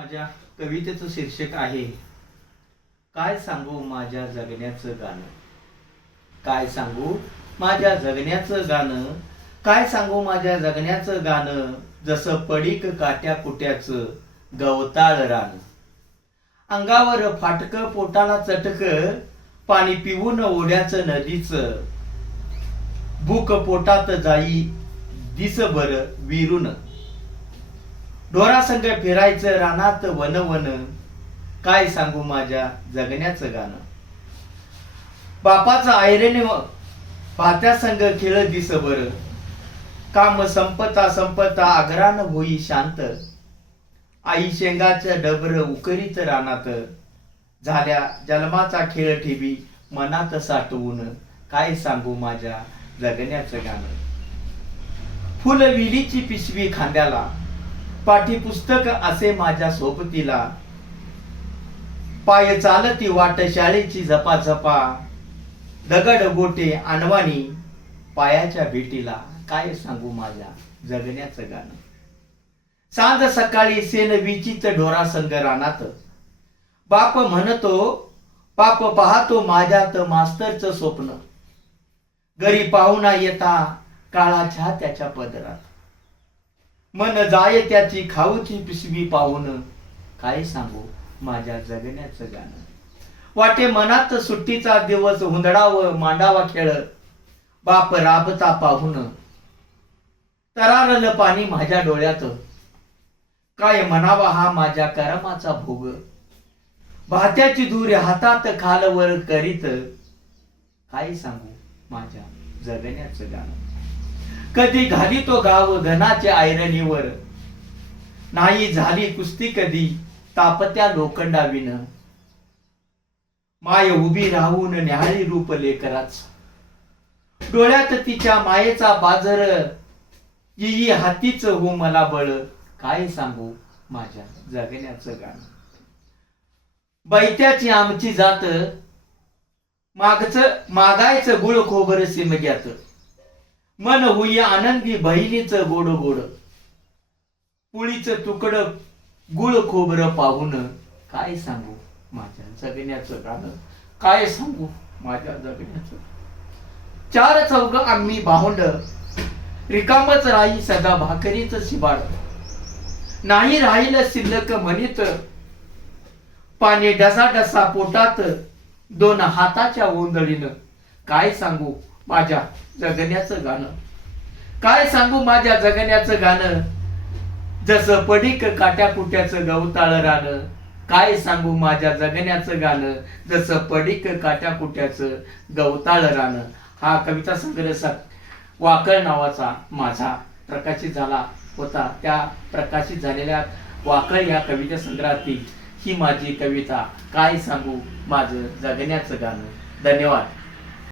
माझ्या कवितेचं शीर्षक आहे काय सांगू माझ्या जगण्याचं गाणं. काय सांगू माझ्या जगण्याचं गाणं. काय सांगू माझ्या जगण्याचं गाणं. जसं पडीक काट्या कुट्याचं गवताळ रान. अंगावर फाटक पोटाला चटक पाणी पिऊन ओढ्याचं नदीचं. भूक पोटात जाई दिसभर विरून. ढोरासंग फिरायचं रानात वन वन. काय सांगू माझ्या जगण्याचं गाणं. बापाचा ऐरेने भात्या संग खेळ दिसभर. काम संपता संपता आग्रान होई शांत. आई शेंगाच्या डबर उकरीत रानात. झाल्या जन्माचा खेळ ठेवी मनात साठवून. काय सांगू माझ्या जगण्याचं गाणं. फुल विलीची पिशवी खांद्याला. पाठी पुस्तक असे माझ्या सोबतीला. पाय चालती वाट शाळेची झपाझपा. दगड गोटे अनवाणी पायाच्या भेटीला. काय सांगू माझ्या जगण्याचं गाणं. सांज सकाळी सेन विचित ढोरासंग रानात. बाप म्हणतो पाप पाहतो माझ्यात मास्तरचं स्वप्न. घरी पाहुणा येता काळाच्या त्याच्या पदरात. मन जाय त्याची खाऊची पिशवी पाहून. काय सांगू माझ्या जगण्याचं गाणं. वाटे मनात सुट्टीचा दिवस हुंदडावं मांडावा खेळ. बाप राबता पाहून. तरारलं पाणी माझ्या डोळ्यात. काय म्हणावा हा माझ्या करमाचा भोग. भात्याची दूर हातात खालवर करीत. काय सांगू माझ्या जगण्याचं गाणं. कधी घाली तो गाव घनाच्या ऐरणीवर. नाही झाली कुस्ती कधी तापत्या लोखंडाविन. माय उभी राहून न्याहाळी रूप लेकराच. डोळ्यात तिच्या मायेचा बाजर. येई हातीच हो मला बळ. काय सांगू माझ्या जगण्याचं गाणं. बैत्याची आमची जात. मागायचं गुळ खोबर सिमग्यात. मन होई आनंदी बहिणीच गोड गोड. पुळीचं तुकड गुळ खोबर पाहून. काय सांगू माझ्या जगण्याचं गाणं. काय सांगू माझ्या जगण्याचं. चार चौघ आम्ही भावंड. रिकामच राही सदा भाकरीच शिबाड. नाही राहिलं शिल्लक म्हणीत. पाणी डसा डसा पोटात दोन हाताच्या ओंदळीनं. काय सांगू माझ्या जगण्याचं गाणं. काय सांगू माझ्या जगण्याचं गाणं. जसं पडीक काट्या कुट्याचं गवताळ रान. काय सांगू माझ्या जगण्याचं गाणं. जसं पडीक काट्या कुट्याचं गवताळ रान. हा कविता संग्रह वाकळ नावाचा माझा प्रकाशित झाला होता. त्या प्रकाशित झालेल्या वाकळ या कविता संग्रहातील ही माझी कविता काय सांगू माझं जगण्याचं गाणं. धन्यवाद.